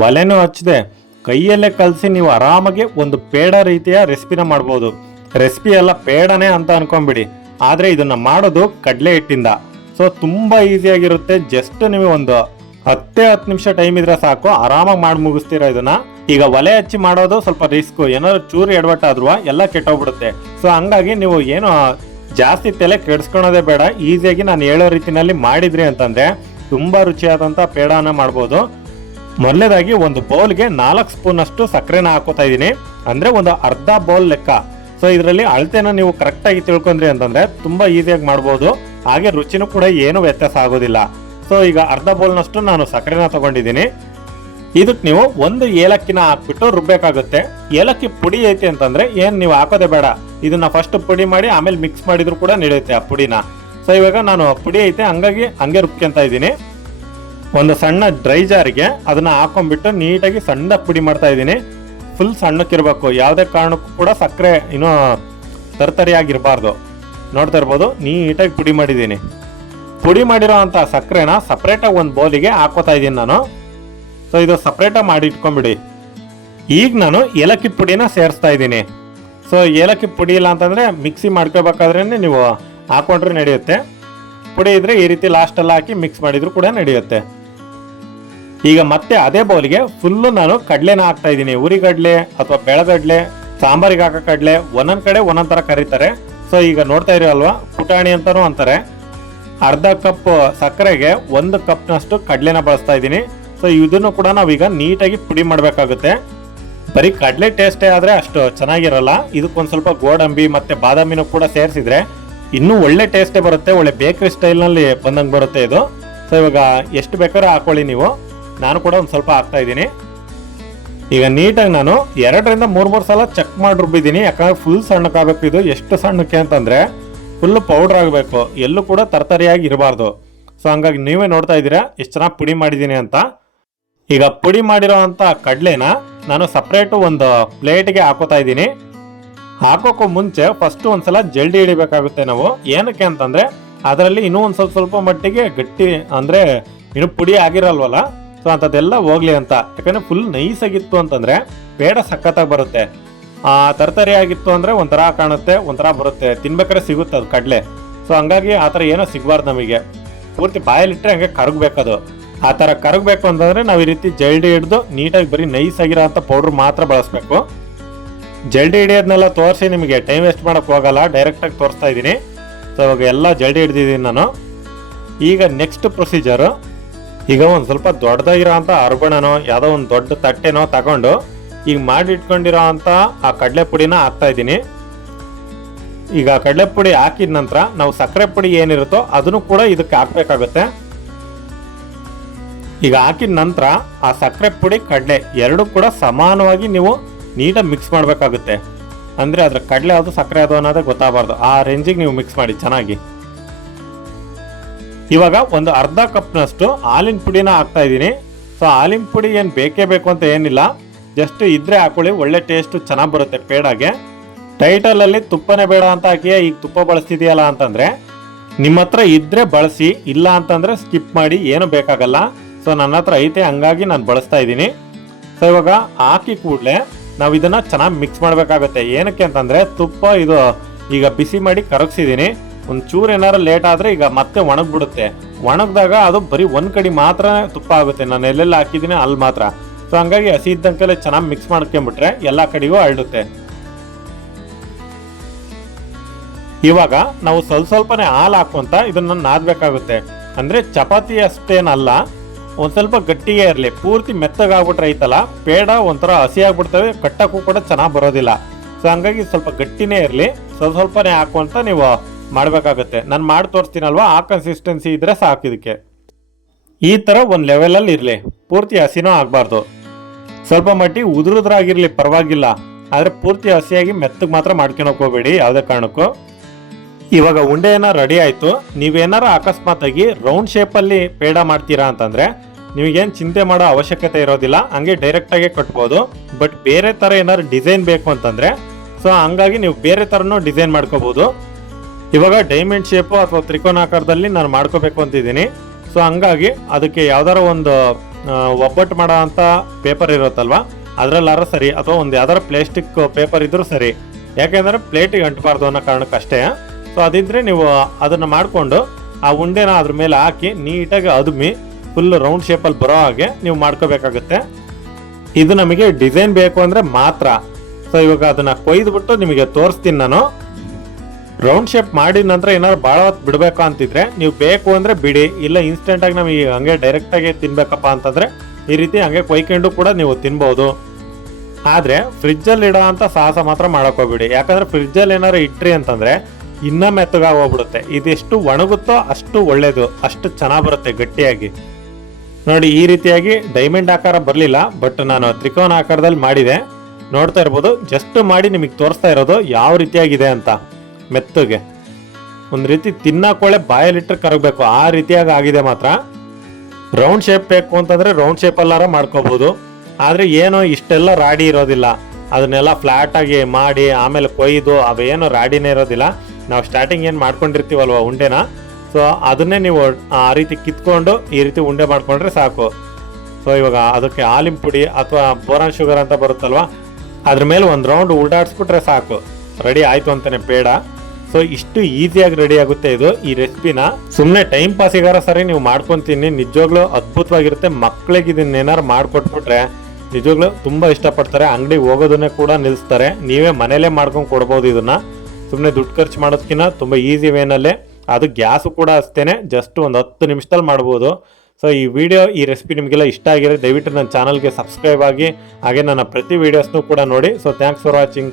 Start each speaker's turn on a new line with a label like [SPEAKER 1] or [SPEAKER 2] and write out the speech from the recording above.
[SPEAKER 1] ಒಲೆನೂ ಹಚ್ಚದೆ. ಕೈಯಲ್ಲೇ ಕಲಸಿ ನೀವು ಆರಾಮಾಗಿ ಒಂದು ಪೇಡ ರೀತಿಯ ರೆಸಿಪಿನ ಮಾಡ್ಬೋದು. ರೆಸಿಪಿ ಎಲ್ಲ ಪೇಡನೇ ಅಂತ ಅನ್ಕೊಂಬಿಡಿ ಆದರೆ ಇದನ್ನು ಮಾಡೋದು ಕಡಲೆ ಹಿಟ್ಟಿಂದ. ಸೊ ತುಂಬ ಈಸಿಯಾಗಿರುತ್ತೆ ಜಸ್ಟ್ ನೀವು ಒಂದು ಹತ್ತೇ ಹತ್ತು ನಿಮಿಷ ಟೈಮ್ ಇದ್ರೆ ಸಾಕು. ಆರಾಮಾಗಿ ಮಾಡಿ ಮುಗಿಸ್ತೀರಾ ಇದನ್ನ? ಈಗ ಒಲೆ ಹಚ್ಚಿ ಮಾಡೋದು ಸ್ವಲ್ಪ ರಿಸ್ಕ್ ಏನಾದ್ರು ಚೂರು ಎಡವಟ್ಟಾದ್ರೂ ಎಲ್ಲ ಕೆಟ್ಟೋಗ್ಬಿಡುತ್ತೆ. ಸೊ ಹಂಗಾಗಿ ನೀವು ಏನು ಜಾಸ್ತಿ ತಲೆ ಕೆಡಿಸ್ಕೊಳೋದೇ ಬೇಡ. ಈಸಿಯಾಗಿ ನಾನು ಹೇಳೋ ರೀತಿನಲ್ಲಿ ಮಾಡಿದ್ರಿ ಅಂತಂದ್ರೆ ತುಂಬಾ ರುಚಿಯಾದಂತ ಪೇಡಾನ ಮಾಡ್ಬೋದು. ಮೊದಲನೇದಾಗಿ ಒಂದು ಬೌಲ್ಗೆ ನಾಲ್ಕು ಸ್ಪೂನ್ ಅಷ್ಟು ಸಕ್ಕರೆನ ಹಾಕೋತಾ ಇದ್ದೀನಿ. ಅಂದರೆ ಒಂದು ಅರ್ಧ ಬೌಲ್ ಲೆಕ್ಕ. ಸೊ ಇದರಲ್ಲಿ ಅಳತೆನ ನೀವು ಕರೆಕ್ಟಾಗಿ ತಿಳ್ಕೊಂಡ್ರಿ ಅಂತಂದರೆ ತುಂಬ ಈಸಿಯಾಗಿ ಮಾಡ್ಬೋದು. ಹಾಗೆ ರುಚಿನೂ ಕೂಡ ಏನು ವ್ಯತ್ಯಾಸ ಆಗೋದಿಲ್ಲ. ಸೊ ಈಗ ಅರ್ಧ ಬೌಲ್ನಷ್ಟು ನಾನು ಸಕ್ಕರೆನ ತಗೊಂಡಿದ್ದೀನಿ. ಇದಕ್ಕೆ ನೀವು ಒಂದು ಏಲಕ್ಕಿನ ಹಾಕ್ಬಿಟ್ಟು ರುಬ್ಬೇಕಾಗುತ್ತೆ. ಏಲಕ್ಕಿ ಪುಡಿ ಐತೆ ಅಂತಂದರೆ ಏನು ನೀವು ಹಾಕೋದೇ ಬೇಡ. ಇದನ್ನು ಫಸ್ಟ್ ಪುಡಿ ಮಾಡಿ ಆಮೇಲೆ ಮಿಕ್ಸ್ ಮಾಡಿದ್ರು ಕೂಡ ನಡೆಯುತ್ತೆ ಆ ಪುಡಿನ. ಸೊ ಇವಾಗ ನಾನು ಪುಡಿ ಐತೆ, ಹಂಗಾಗಿ ಹಂಗೆ ರುಬ್ಕೊಂತ ಇದ್ದೀನಿ. ಒಂದು ಸಣ್ಣ ಡ್ರೈ ಜಾರಿಗೆ ಅದನ್ನ ಹಾಕೊಂಡ್ಬಿಟ್ಟು ನೀಟಾಗಿ ಸಣ್ಣ ಪುಡಿ ಮಾಡ್ತಾ ಇದ್ದೀನಿ. ಫುಲ್ ಸಣ್ಣಕ್ಕಿರ್ಬೇಕು. ಯಾವುದೇ ಕಾರಣಕ್ಕೂ ಕೂಡ ಸಕ್ಕರೆ ಇನ್ನೂ ತರ್ತರಿಯಾಗಿರಬಾರ್ದು. ನೋಡ್ತಾ ಇರ್ಬೋದು, ನೀಟಾಗಿ ಪುಡಿ ಮಾಡಿದ್ದೀನಿ. ಪುಡಿ ಮಾಡಿರೋ ಅಂಥ ಸಕ್ಕರೆನ ಸಪ್ರೇಟಾಗಿ ಒಂದು ಬೌಲಿಗೆ ಹಾಕೋತಾ ಇದ್ದೀನಿ ನಾನು. ಸೊ ಇದು ಸಪ್ರೇಟಾಗಿ ಮಾಡಿ ಇಟ್ಕೊಂಬಿಡಿ ಈಗ ನಾನು ಏಲಕ್ಕಿ ಪುಡಿನ ಸೇರಿಸ್ತಾ ಇದ್ದೀನಿ. ಸೊ ಏಲಕ್ಕಿ ಪುಡಿ ಇಲ್ಲ ಅಂತಂದರೆ ಮಿಕ್ಸಿ ಮಾಡ್ಕೋಬೇಕಾದ್ರೆ ನೀವು ಹಾಕೊಂಡ್ರೆ ನಡೆಯುತ್ತೆ. ಪುಡಿ ಇದ್ರೆ ಈ ರೀತಿ ಲಾಸ್ಟಲ್ಲಿ ಹಾಕಿ ಮಿಕ್ಸ್ ಮಾಡಿದರೂ ಕೂಡ ನಡೆಯುತ್ತೆ. ಈಗ ಮತ್ತೆ ಅದೇ ಬೌಲಿಗೆ ಫುಲ್ಲು ನಾನು ಕಡಲೆನ ಹಾಕ್ತಾ ಇದ್ದೀನಿ. ಉರಿಗಡ್ಲೆ ಅಥವಾ ಬೆಳಗಡ್ಲೆ ಸಾಂಬಾರಿಗೆ ಹಾಕೋ ಕಡಲೆ, ಒಂದೊಂದು ಕಡೆ ಒಂದೊಂದು ಥರ ಕರೀತಾರೆ. ಸೊ ಈಗ ನೋಡ್ತಾ ಇರೋಲ್ವಾ ಪುಟಾಣಿ ಅಂತಲೂ ಅಂತಾರೆ. ಅರ್ಧ ಕಪ್ ಸಕ್ಕರೆಗೆ ಒಂದು ಕಪ್ನಷ್ಟು ಕಡಲೆನ ಬಳಸ್ತಾ ಇದ್ದೀನಿ. ಸೊ ಇದನ್ನು ಕೂಡ ನಾವೀಗ ನೀಟಾಗಿ ಪುಡಿ ಮಾಡಬೇಕಾಗುತ್ತೆ. ಬರೀ ಕಡಲೆ ಟೇಸ್ಟೇ ಆದರೆ ಅಷ್ಟು ಚೆನ್ನಾಗಿರಲ್ಲ. ಇದಕ್ಕೊಂದ್ ಸ್ವಲ್ಪ ಗೋಡಂಬಿ ಮತ್ತೆ ಬಾದಾಮಿನೂ ಕೂಡ ಸೇರಿಸಿದ್ರೆ ಇನ್ನೂ ಒಳ್ಳೆ ಟೇಸ್ಟೇ ಬರುತ್ತೆ. ಒಳ್ಳೆ ಬೇಕರಿ ಸ್ಟೈಲ್ನಲ್ಲಿ ಬಂದಂಗೆ ಬರುತ್ತೆ ಇದು. ಸೊ ಇವಾಗ ಎಷ್ಟು ಬೇಕಾದ್ರೂ ಹಾಕೊಳ್ಳಿ ನೀವು. ನಾನು ಕೂಡ ಒಂದು ಸ್ವಲ್ಪ ಹಾಕ್ತಾ ಇದ್ದೀನಿ. ಈಗ ನೀಟಾಗಿ ನಾನು ಎರಡರಿಂದ ಮೂರು ಮೂರು ಸಲ ಚೆಕ್ ಮಾಡಿ ರುಬ್ಬಿದ್ದೀನಿ. ಯಾಕಂದ್ರೆ ಫುಲ್ ಸಣ್ಣಕ್ಕಾಗಬೇಕು ಇದು. ಎಷ್ಟು ಸಣ್ಣಕ್ಕೆ ಅಂತಂದರೆ ಫುಲ್ ಪೌಡ್ರ್ ಆಗಬೇಕು. ಎಲ್ಲೂ ಕೂಡ ತರತರಿಯಾಗಿ ಇರಬಾರ್ದು. ಸೊ ಹಂಗಾಗಿ ನೀವೇ ನೋಡ್ತಾ ಇದ್ದೀರಾ ಎಷ್ಟು ಚೆನ್ನಾಗಿ ಪುಡಿ ಮಾಡಿದ್ದೀನಿ ಅಂತ. ಈಗ ಪುಡಿ ಮಾಡಿರೋ ಅಂಥ ಕಡಲೆನ ನಾನು ಸಪ್ರೇಟು ಒಂದು ಪ್ಲೇಟಿಗೆ ಹಾಕೋತಾ ಇದ್ದೀನಿ. ಹಾಕೋಕ್ಕೂ ಮುಂಚೆ ಫಸ್ಟು ಒಂದು ಸಲ ಜಲ್ದಿ ಹಿಡಿಬೇಕಾಗುತ್ತೆ ನಾವು. ಏನಕ್ಕೆ ಅಂತಂದರೆ, ಅದರಲ್ಲಿ ಇನ್ನೂ ಒಂದು ಸ್ವಲ್ಪ ಸ್ವಲ್ಪ ಮಟ್ಟಿಗೆ ಗಟ್ಟಿ ಅಂದರೆ ಇನ್ನು ಪುಡಿ ಆಗಿರಲ್ವಲ್ಲ. ಸೊ ಅಂಥದ್ದೆಲ್ಲ ಹೋಗ್ಲಿ ಅಂತ. ಯಾಕಂದ್ರೆ ಫುಲ್ ನೈಸ್ ಆಗಿತ್ತು ಅಂತಂದ್ರೆ ಬೇಡ ಸಖತ್ತಾಗಿ ಬರುತ್ತೆ. ಆ ತರತರಿ ಆಗಿತ್ತು ಅಂದ್ರೆ ಒಂಥರ ಕಾಣುತ್ತೆ, ಒಂಥರ ಬರುತ್ತೆ. ತಿನ್ಬೇಕಾದ್ರೆ ಸಿಗುತ್ತೆ ಅದು ಕಡಲೆ. ಸೊ ಹಂಗಾಗಿ ಆ ಥರ ಏನೋ ಸಿಗಬಾರ್ದು ನಮಗೆ. ಪೂರ್ತಿ ಬಾಯಲ್ಲಿಟ್ಟರೆ ಹಂಗೆ ಕರಗಬೇಕದು. ಆ ಥರ ಕರಗಬೇಕು ಅಂತಂದ್ರೆ ನಾವು ಈ ರೀತಿ ಜಲ್ಡಿ ಹಿಡಿದು ನೀಟಾಗಿ ಬರೀ ನೈಸ್ ಆಗಿರೋ ಪೌಡ್ರ್ ಮಾತ್ರ ಬಳಸಬೇಕು. ಜಲ್ಡಿ ಹಿಡಿಯೋದನ್ನೆಲ್ಲ ತೋರಿಸಿ ನಿಮಗೆ ಟೈಮ್ ವೇಸ್ಟ್ ಮಾಡೋಕೆ ಹೋಗಲ್ಲ ಡೈರೆಕ್ಟಾಗಿ ತೋರಿಸ್ತಾ ಇದ್ದೀನಿ. ಸೊ ಇವಾಗ ಎಲ್ಲ ಜಲ್ಡಿ ಹಿಡ್ದಿದ್ದೀನಿ ನಾನು. ಈಗ ನೆಕ್ಸ್ಟ್ ಪ್ರೊಸೀಜರು ಈಗ ಒಂದು ಸ್ವಲ್ಪ ದೊಡ್ಡದಾಗಿರೋ ಅಂಥ ಅರ್ಬಣನೋ ಯಾವುದೋ ಒಂದು ದೊಡ್ಡ ತಟ್ಟೆನೋ ತಗೊಂಡು ಈಗ ಮಾಡಿ ಇಟ್ಕೊಂಡಿರೋ ಅಂಥ ಆ ಕಡಲೆ ಪುಡಿನ ಹಾಕ್ತಾ ಇದ್ದೀನಿ. ಈಗ ಕಡಲೆ ಪುಡಿ ಹಾಕಿದ ನಂತರ ನಾವು ಸಕ್ಕರೆ ಪುಡಿ ಏನಿರುತ್ತೋ ಅದನ್ನು ಕೂಡ ಇದಕ್ಕೆ ಹಾಕಬೇಕಾಗುತ್ತೆ. ಈಗ ಹಾಕಿದ ನಂತರ ಆ ಸಕ್ಕರೆ ಪುಡಿ, ಕಡಲೆ ಎರಡು ಕೂಡ ಸಮಾನವಾಗಿ ನೀವು ನೀಟಾಗಿ ಮಿಕ್ಸ್ ಮಾಡಬೇಕಾಗುತ್ತೆ. ಅಂದರೆ ಅದರ ಕಡಲೆ ಅದು ಸಕ್ಕರೆ ಅದು ಅನ್ನೋದೇ ಗೊತ್ತಾಗಬಾರ್ದು. ಆ ರೇಂಜಿಗೆ ನೀವು ಮಿಕ್ಸ್ ಮಾಡಿ ಚೆನ್ನಾಗಿ. ಇವಾಗ ಒಂದು ಅರ್ಧ ಕಪ್ನಷ್ಟು ಹಾಲಿನ ಪುಡಿನ ಹಾಕ್ತಾ ಇದ್ದೀನಿ. ಸೊ ಹಾಲಿನ ಪುಡಿ ಏನು ಬೇಕೇ ಬೇಕು ಅಂತ ಏನಿಲ್ಲ. ಜಸ್ಟ್ ಇದ್ರೆ ಹಾಕೊಳ್ಳಿ, ಒಳ್ಳೆ ಟೇಸ್ಟ್ ಚೆನ್ನಾಗಿ ಬರುತ್ತೆ ಪೇಡಾಗೆ. ಟೈಟಲಲ್ಲಿ ತುಪ್ಪನೇ ಬೇಡ ಅಂತ ಹಾಕಿ ಈಗ ತುಪ್ಪ ಬಳಸ್ತಿದೆಯಲ್ಲ ಅಂತಂದ್ರೆ, ನಿಮ್ಮ ಹತ್ರ ಇದ್ರೆ ಬಳಸಿ, ಇಲ್ಲ ಅಂತಂದ್ರೆ ಸ್ಕಿಪ್ ಮಾಡಿ, ಏನು ಬೇಕಾಗಲ್ಲ. ಸೊ ನನ್ನ ಹತ್ರ ಐತೆ, ಹಂಗಾಗಿ ನಾನು ಬಳಸ್ತಾ ಇದ್ದೀನಿ. ಸೊ ಇವಾಗ ಹಾಕಿ ಕೂಡಲೇ ನಾವು ಇದನ್ನ ಚೆನ್ನಾಗಿ ಮಿಕ್ಸ್ ಮಾಡಬೇಕಾಗುತ್ತೆ. ಏನಕ್ಕೆ ಅಂತಂದ್ರೆ ತುಪ್ಪ ಇದು ಈಗ ಬಿಸಿ ಮಾಡಿ ಕರಗಿಸಿದ್ದೀನಿ. ಒಂದು ಚೂರು ಏನಾರು ಲೇಟ್ ಆದ್ರೆ ಈಗ ಮತ್ತೆ ಒಣಗ್ಬಿಡುತ್ತೆ. ಒಣಗಿದಾಗ ಅದು ಬರೀ ಒಂದು ಕಡೆ ಮಾತ್ರ ತುಪ್ಪ ಆಗುತ್ತೆ. ನಾನು ಎಲ್ಲೆಲ್ಲ ಹಾಕಿದ್ದೀನಿ ಅಲ್ಲಿ ಮಾತ್ರ. ಸೊ ಹಂಗಾಗಿ ಹಸಿ ಇದ್ದಂಕೆಲ್ಲ ಚೆನ್ನಾಗಿ ಮಿಕ್ಸ್ ಮಾಡ್ಕೊಂಬಿಟ್ರೆ ಎಲ್ಲಾ ಕಡೆಗೂ ಹರಡುತ್ತೆ ಇವಾಗ ನಾವು ಸ್ವಲ್ಪ ಸ್ವಲ್ಪನೇ ಹಾಲು ಹಾಕುವಂತ ಇದನ್ನ ನಾದಬೇಕಾಗುತ್ತೆ. ಅಂದ್ರೆ ಚಪಾತಿ ಅಷ್ಟೇನಲ್ಲ, ಒಂದ್ ಸ್ವಲ್ಪ ಗಟ್ಟಿಗೆ ಇರಲಿ. ಪೂರ್ತಿ ಮೆತ್ತಗಾಗ್ಬಿಟ್ರೆ ಐತಲ್ಲ, ಪೇಡ ಒಂಥರ ಹಸಿ ಆಗ್ಬಿಡ್ತವೆ, ಕಟ್ಟಕ್ಕೂ ಕೂಡ ಚೆನ್ನಾಗಿ ಬರೋದಿಲ್ಲ. ಸೊ ಹಂಗಾಗಿ ಸ್ವಲ್ಪ ಗಟ್ಟಿನೇ ಇರಲಿ. ಸ್ವಲ್ಪ ಸ್ವಲ್ಪನೇ ಹಾಕುವಂತ ನೀವು ಮಾಡಬೇಕಾಗುತ್ತೆ. ನಾನು ಮಾಡಿ ತೋರಿಸ್ತೀನಲ್ವಾ? ಆ ಕನ್ಸಿಸ್ಟೆನ್ಸಿ ಇದ್ರೆ ಸಾಕು ಇದಕ್ಕೆ. ಈ ಥರ ಒಂದು ಲೆವೆಲಲ್ಲಿ ಇರಲಿ. ಪೂರ್ತಿ ಹಸಿನೂ ಆಗಬಾರ್ದು. ಸ್ವಲ್ಪ ಮಟ್ಟಿಗೆ ಉದುರುದ್ರಾಗಿರಲಿ, ಪರವಾಗಿಲ್ಲ. ಆದರೆ ಪೂರ್ತಿ ಹಸಿಯಾಗಿ ಮೆತ್ತಗೆ ಮಾತ್ರ ಮಾಡ್ಕೊಳಕ್ ಹೋಗ್ಬೇಡಿ ಯಾವುದೇ ಕಾರಣಕ್ಕೂ. ಇವಾಗ ಉಂಡೆನ ರೆಡಿ ಆಯಿತು. ನೀವೇನಾರು ಅಕಸ್ಮಾತ್ ಆಗಿ ರೌಂಡ್ ಶೇಪಲ್ಲಿ ಪೇಡ ಮಾಡ್ತೀರಾ ಅಂತಂದರೆ, ನಿಮಗೇನು ಚಿಂತೆ ಮಾಡೋ ಅವಶ್ಯಕತೆ ಇರೋದಿಲ್ಲ. ಹಂಗೆ ಡೈರೆಕ್ಟಾಗಿ ಕಟ್ಬೋದು. ಬಟ್ ಬೇರೆ ಥರ ಏನಾದ್ರು ಡಿಸೈನ್ ಬೇಕು ಅಂತಂದರೆ, ಸೊ ಹಂಗಾಗಿ ನೀವು ಬೇರೆ ಥರನೂ ಡಿಸೈನ್ ಮಾಡ್ಕೋಬಹುದು ಇವಾಗ ಡೈಮಂಡ್ ಶೇಪು ಅಥವಾ ತ್ರಿಕೋನಾಕಾರದಲ್ಲಿ ನಾನು ಮಾಡ್ಕೋಬೇಕು ಅಂತಿದ್ದೀನಿ. ಸೊ ಹಂಗಾಗಿ ಅದಕ್ಕೆ ಯಾವ್ದಾರ ಒಂದು ಒಬ್ಬಟ್ಟು ಮಾಡೋ ಅಂತ ಪೇಪರ್ ಇರುತ್ತಲ್ವ? ಅದ್ರಲ್ಲಾರ ಸರಿ ಅಥವಾ ಒಂದು ಯಾವ್ದಾರ ಪ್ಲಾಸ್ಟಿಕ್ ಪೇಪರ್ ಇದ್ರೂ ಸರಿ. ಯಾಕೆಂದರೆ ಪ್ಲೇಟಿಗೆ ಅಂಟಬಾರ್ದು ಅನ್ನೋ ಕಾರಣಕ್ಕಷ್ಟೇ. ಸೊ ಅದಿದ್ರೆ ನೀವು ಅದನ್ನ ಮಾಡಿಕೊಂಡು ಆ ಉಂಡೆನ ಅದ್ರ ಮೇಲೆ ಹಾಕಿ ನೀಟಾಗಿ ಅದುಮಿ ಫುಲ್ ರೌಂಡ್ ಶೇಪಲ್ಲಿ ಬರೋ ಹಾಗೆ ನೀವು ಮಾಡ್ಕೋಬೇಕಾಗುತ್ತೆ. ಇದು ನಮಗೆ ಡಿಸೈನ್ ಬೇಕು ಅಂದ್ರೆ ಮಾತ್ರ. ಸೊ ಇವಾಗ ಅದನ್ನ ಕೊಯ್ದುಬಿಟ್ಟು ನಿಮಗೆ ತೋರಿಸ್ತೀನಿ ನಾನು. ರೌಂಡ್ ಶೇಪ್ ಮಾಡಿದ ನಂತರ ಏನಾದ್ರು ಭಾಳ ಹೊತ್ತು ಬಿಡಬೇಕು ಅಂತಿದ್ರೆ ನೀವು ಬೇಕು ಅಂದ್ರೆ ಬಿಡಿ, ಇಲ್ಲ ಇನ್ಸ್ಟೆಂಟಾಗಿ ನಮಗೆ ಹಂಗೆ ಡೈರೆಕ್ಟಾಗಿ ತಿನ್ನಬೇಕಪ್ಪ ಅಂತಂದ್ರೆ ಈ ರೀತಿ ಹಂಗೆ ಕೊಯ್ಕೊಂಡು ಕೂಡ ನೀವು ತಿನ್ಬೋದು. ಆದ್ರೆ ಫ್ರಿಜ್ ಅಲ್ಲಿ ಇಡೋ ಅಂತ ಸಾಹಸ ಮಾತ್ರ ಮಾಡಕ್ ಯಾಕಂದರೆ ಯಾಕಂದ್ರೆ ಫ್ರಿಜ್ ಅಲ್ಲಿ ಏನಾದ್ರು ಇಟ್ರಿ ಅಂತಂದ್ರೆ ಇನ್ನ ಮೆತ್ತಗಾಗಿ ಹೋಗ್ಬಿಡುತ್ತೆ. ಇದೆಷ್ಟು ಒಣಗುತ್ತೋ ಅಷ್ಟು ಒಳ್ಳೇದು, ಅಷ್ಟು ಚೆನ್ನಾಗಿ ಬರುತ್ತೆ ಗಟ್ಟಿಯಾಗಿ. ನೋಡಿ, ಈ ರೀತಿಯಾಗಿ ಡೈಮಂಡ್ ಆಕಾರ ಬರಲಿಲ್ಲ ಬಟ್ ನಾನು ತ್ರಿಕೋನ ಆಕಾರದಲ್ಲಿ ಮಾಡಿದೆ. ನೋಡ್ತಾ ಇರ್ಬೋದು ಜಸ್ಟ್ ಮಾಡಿ ನಿಮಗೆ ತೋರಿಸ್ತಾ ಇರೋದು ಯಾವ ರೀತಿಯಾಗಿದೆ ಅಂತ. ಮೆತ್ತಗೆ. ಒಂದು ರೀತಿ ತಿನ್ನಕೋಳೆ ಬಾಯಲ್ಲಿಟ್ಟರೆ ಕರಗಬೇಕು. ಆ ರೀತಿಯಾಗಿ ಆಗಿದೆ ಮಾತ್ರ. ರೌಂಡ್ ಶೇಪ್ ಬೇಕು ಅಂತಂದರೆ ರೌಂಡ್ ಶೇಪಲ್ಲಾರ ಮಾಡ್ಕೋಬೋದು. ಆದರೆ ಏನೋ ಇಷ್ಟೆಲ್ಲ ರಾಡಿ ಇರೋದಿಲ್ಲ. ಅದನ್ನೆಲ್ಲ ಫ್ಲ್ಯಾಟಾಗಿ ಮಾಡಿ, ಆಮೇಲೆ ಕೊಯ್ದು, ಅವೇನೋ ರಾಡಿನೇ ಇರೋದಿಲ್ಲ. ನಾವು ಸ್ಟಾರ್ಟಿಂಗ್ ಏನು ಮಾಡ್ಕೊಂಡಿರ್ತೀವಲ್ವ ಉಂಡೆನ? ಸೊ ಅದನ್ನೇ ನೀವು ಆ ರೀತಿ ಕಿತ್ಕೊಂಡು ಈ ರೀತಿ ಉಂಡೆ ಮಾಡಿಕೊಂಡ್ರೆ ಸಾಕು. ಸೊ ಇವಾಗ ಅದಕ್ಕೆ ಹಾಲಿನ ಪುಡಿ ಅಥವಾ ಬೋರಾನ್ ಶುಗರ್ ಅಂತ ಬರುತ್ತಲ್ವ? ಅದ್ರ ಮೇಲೆ ಒಂದು ರೌಂಡ್ ಉಲ್ಡಾಡಿಸ್ಬಿಟ್ರೆ ಸಾಕು. ರೆಡಿ ಆಯಿತು ಅಂತಲೇ ಬೇಡ. ಸೊ ಇಷ್ಟು ಈಸಿಯಾಗಿ ರೆಡಿ ಆಗುತ್ತೆ ಇದು ಈ ರೆಸಿಪಿನ ಸುಮ್ಮನೆ ಟೈಮ್ ಪಾಸಿಗಾರ ಸರಿ ನೀವು ಮಾಡ್ಕೊತೀನಿ. ನಿಜವಾಗ್ಲೂ ಅದ್ಭುತವಾಗಿರುತ್ತೆ. ಮಕ್ಳಿಗೆ ಇದನ್ನ ಏನಾರು ಮಾಡ್ಕೊಟ್ಬಿಟ್ರೆ ನಿಜವಾಗ್ಲೂ ತುಂಬಾ ಇಷ್ಟಪಡ್ತಾರೆ. ಅಂಗಡಿಗೆ ಹೋಗೋದನ್ನೇ ಕೂಡ ನಿಲ್ಲಿಸ್ತಾರೆ ನೀವೇ ಮನೇಲೇ ಮಾಡ್ಕೊಂಡು ಕೊಡ್ಬೋದು ಇದನ್ನ. ಸುಮ್ಮನೆ ದುಡ್ಡು ಖರ್ಚು ಮಾಡೋದಕ್ಕಿಂತ ತುಂಬ ಈಸಿ ವೇನಲ್ಲೇ ಅದು ಗ್ಯಾಸು ಕೂಡ ಅಷ್ಟೇನೆ. ಜಸ್ಟ್ ಒಂದು ಹತ್ತು ನಿಮಿಷದಲ್ಲಿ ಮಾಡ್ಬೋದು. ಸೊ ಈ ವಿಡಿಯೋ ಈ ರೆಸಿಪಿ ನಿಮಗೆಲ್ಲ ಇಷ್ಟ ಆಗಿದೆ ದಯವಿಟ್ಟು ನನ್ನ ಚಾನಲ್ಗೆ ಸಬ್ಸ್ಕ್ರೈಬ್ ಆಗಿ, ಹಾಗೆ ನನ್ನ ಪ್ರತಿ ವೀಡಿಯೋಸ್ನೂ ಕೂಡ ನೋಡಿ. So thanks for watching